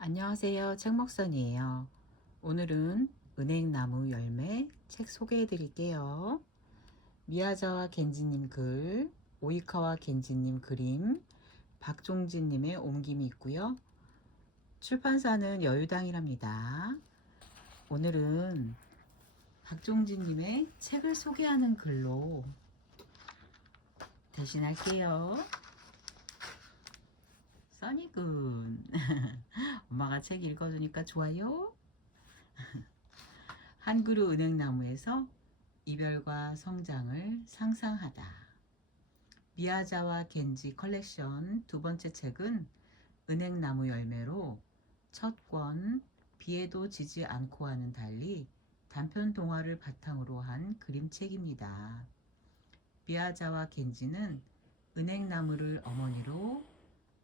안녕하세요. 책먹선이에요. 오늘은 은행나무 열매 책 소개해 드릴게요. 미야자와 겐지님 글, 오이카와 겐지님 그림, 박종진님의 옮김이 있고요. 출판사는 여유당이랍니다. 오늘은 박종진님의 책을 소개하는 글로 대신할게요. 써니군. 엄마가 책 읽어주니까 좋아요. 한 그루 은행나무에서 이별과 성장을 상상하다. 미야자와 겐지 컬렉션 두 번째 책은 은행나무 열매로 첫 권 비에도 지지 않고와는 달리 단편 동화를 바탕으로 한 그림책입니다. 미야자와 겐지는 은행나무를 어머니로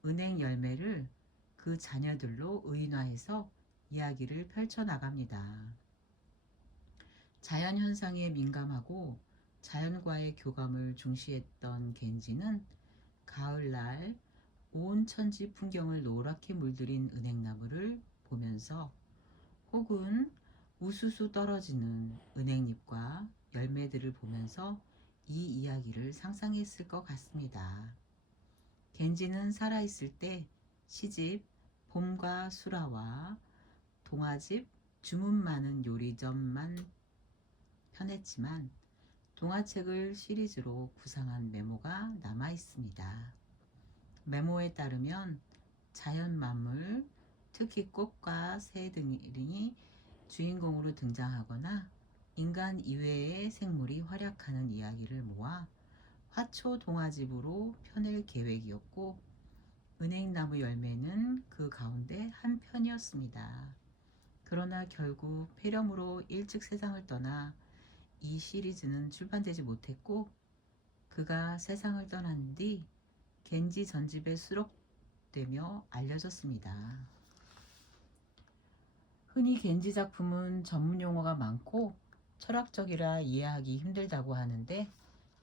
은행 열매를 그 자녀들로 의인화해서 이야기를 펼쳐나갑니다. 자연현상에 민감하고 자연과의 교감을 중시했던 겐지는 가을날 온 천지 풍경을 노랗게 물들인 은행나무를 보면서 혹은 우수수 떨어지는 은행잎과 열매들을 보면서 이 이야기를 상상했을 것 같습니다. 겐지는 살아있을 때 시집 봄과 수라와 동화집 주문 많은 요리점만 편했지만 동화책을 시리즈로 구상한 메모가 남아 있습니다. 메모에 따르면 자연 만물, 특히 꽃과 새 등이 주인공으로 등장하거나 인간 이외의 생물이 활약하는 이야기를 모아 화초 동화집으로 펴낼 계획이었고 은행나무 열매는 그 가운데 한 편이었습니다. 그러나 결국 폐렴으로 일찍 세상을 떠나 이 시리즈는 출판되지 못했고 그가 세상을 떠난 뒤 겐지 전집에 수록되며 알려졌습니다. 흔히 겐지 작품은 전문 용어가 많고 철학적이라 이해하기 힘들다고 하는데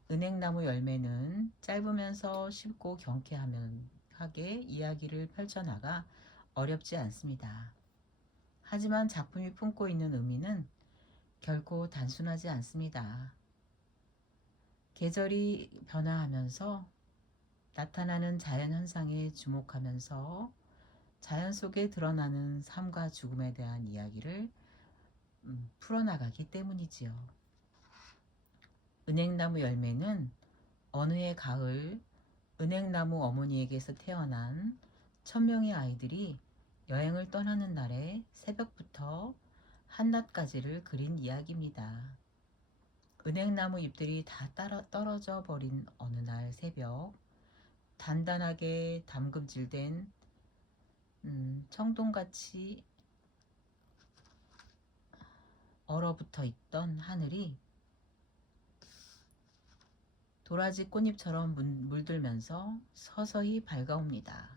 은행나무 열매는 짧으면서 쉽고 경쾌하게 이야기를 펼쳐나가 어렵지 않습니다. 하지만 작품이 품고 있는 의미는 결코 단순하지 않습니다. 계절이 변화하면서 나타나는 자연현상에 주목하면서 자연 속에 드러나는 삶과 죽음에 대한 이야기를 풀어나가기 때문이지요. 은행나무 열매는 어느 해 가을 은행나무 어머니에게서 태어난 1000명의 아이들이 여행을 떠나는 날에 새벽부터 한낮까지를 그린 이야기입니다. 은행나무 잎들이 다 떨어져 버린 어느 날 새벽 단단하게 담금질된 청동같이 얼어붙어 있던 하늘이 도라지 꽃잎처럼 물들면서 서서히 밝아옵니다.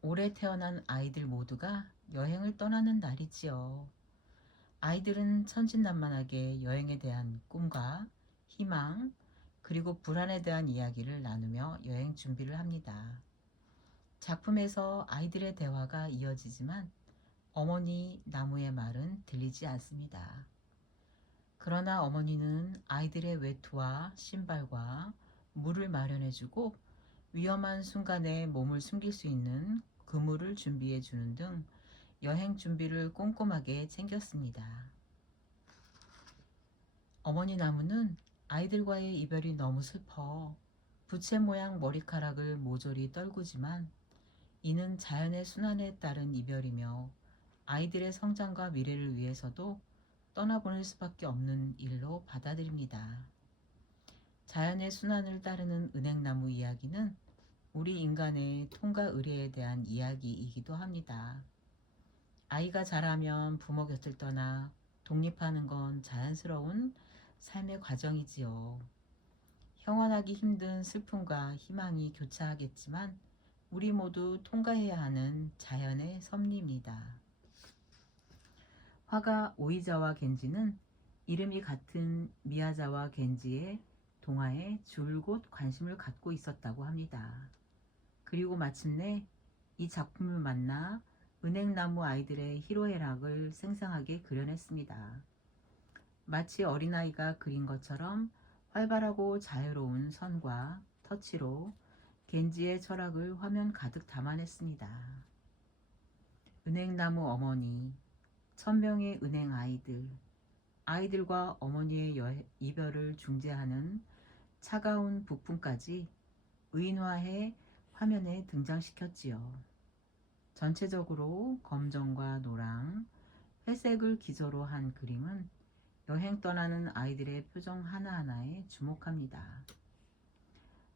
올해 태어난 아이들 모두가 여행을 떠나는 날이지요. 아이들은 천진난만하게 여행에 대한 꿈과 희망 그리고 불안에 대한 이야기를 나누며 여행 준비를 합니다. 작품에서 아이들의 대화가 이어지지만 어머니 나무의 말은 들리지 않습니다. 그러나 어머니는 아이들의 외투와 신발과 물을 마련해주고 위험한 순간에 몸을 숨길 수 있는 그물을 준비해 주는 등 여행 준비를 꼼꼼하게 챙겼습니다. 어머니 나무는 아이들과의 이별이 너무 슬퍼 부채 모양 머리카락을 모조리 떨구지만 이는 자연의 순환에 따른 이별이며 아이들의 성장과 미래를 위해서도 떠나보낼 수밖에 없는 일로 받아들입니다. 자연의 순환을 따르는 은행나무 이야기는 우리 인간의 통과 의례에 대한 이야기이기도 합니다. 아이가 자라면 부모 곁을 떠나 독립하는 건 자연스러운 삶의 과정이지요. 형언하기 힘든 슬픔과 희망이 교차하겠지만 우리 모두 통과해야 하는 자연의 섭리입니다. 화가 오이자와 겐지는 이름이 같은 미야자와 겐지의 동화에 줄곧 관심을 갖고 있었다고 합니다. 그리고 마침내 이 작품을 만나 은행나무 아이들의 희로애락을 생생하게 그려냈습니다. 마치 어린아이가 그린 것처럼 활발하고 자유로운 선과 터치로 겐지의 철학을 화면 가득 담아냈습니다. 은행나무 어머니, 1000명의 은행 아이들, 아이들과 어머니의 이별을 중재하는 차가운 부품까지 의인화해 화면에 등장시켰지요. 전체적으로 검정과 노랑, 회색을 기저로 한 그림은 여행 떠나는 아이들의 표정 하나하나에 주목합니다.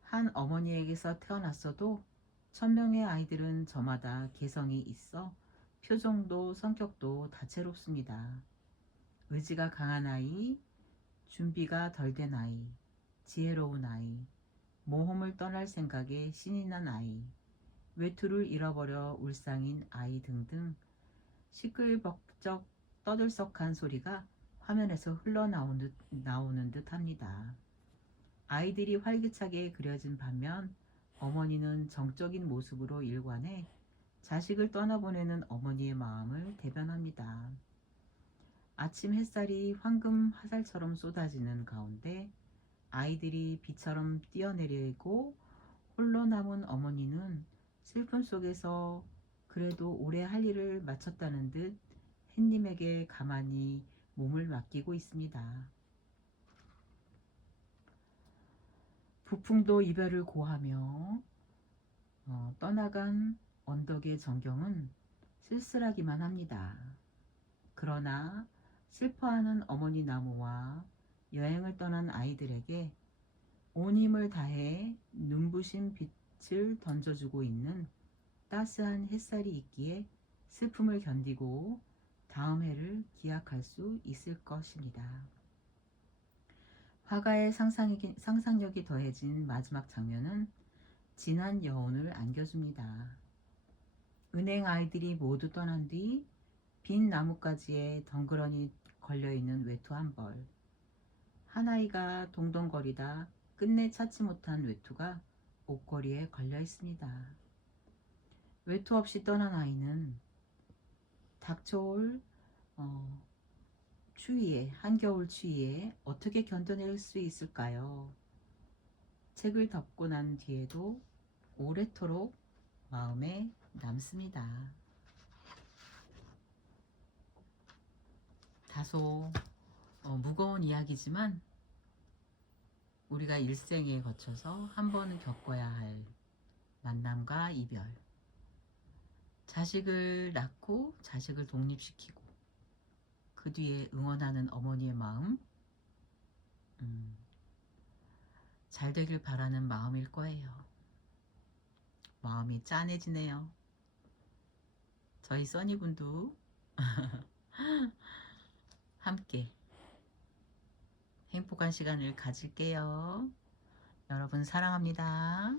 한 어머니에게서 태어났어도 1000명의 아이들은 저마다 개성이 있어 표정도 성격도 다채롭습니다. 의지가 강한 아이, 준비가 덜 된 아이, 지혜로운 아이, 모험을 떠날 생각에 신이 난 아이, 외투를 잃어버려 울상인 아이 등등 시끌벅적 떠들썩한 소리가 화면에서 흘러나오는 듯 합니다. 아이들이 활기차게 그려진 반면 어머니는 정적인 모습으로 일관해 자식을 떠나보내는 어머니의 마음을 대변합니다. 아침 햇살이 황금 화살처럼 쏟아지는 가운데 아이들이 비처럼 뛰어내리고 홀로 남은 어머니는 슬픔 속에서 그래도 올해 할 일을 마쳤다는 듯 햇님에게 가만히 몸을 맡기고 있습니다. 부풍도 이별을 고하며 떠나간 언덕의 전경은 쓸쓸하기만 합니다. 그러나 슬퍼하는 어머니 나무와 여행을 떠난 아이들에게 온 힘을 다해 눈부신 빛을 던져주고 있는 따스한 햇살이 있기에 슬픔을 견디고 다음 해를 기약할 수 있을 것입니다. 화가의 상상력이 더해진 마지막 장면은 진한 여운을 안겨줍니다. 은행 아이들이 모두 떠난 뒤 빈 나뭇가지에 덩그러니 걸려있는 외투 한 벌. 한 아이가 동동거리다 끝내 찾지 못한 외투가 옷걸이에 걸려 있습니다. 외투 없이 떠난 아이는 닥쳐올 추위에, 한겨울 추위에 어떻게 견뎌낼 수 있을까요? 책을 덮고 난 뒤에도 오래도록 마음에 남습니다. 다소 무거운 이야기지만 우리가 일생에 거쳐서 한 번은 겪어야 할 만남과 이별, 자식을 낳고 자식을 독립시키고 그 뒤에 응원하는 어머니의 마음, 잘 되길 바라는 마음일 거예요. 마음이 짠해지네요. 저희 써니분도 함께 행복한 시간을 가질게요. 여러분 사랑합니다.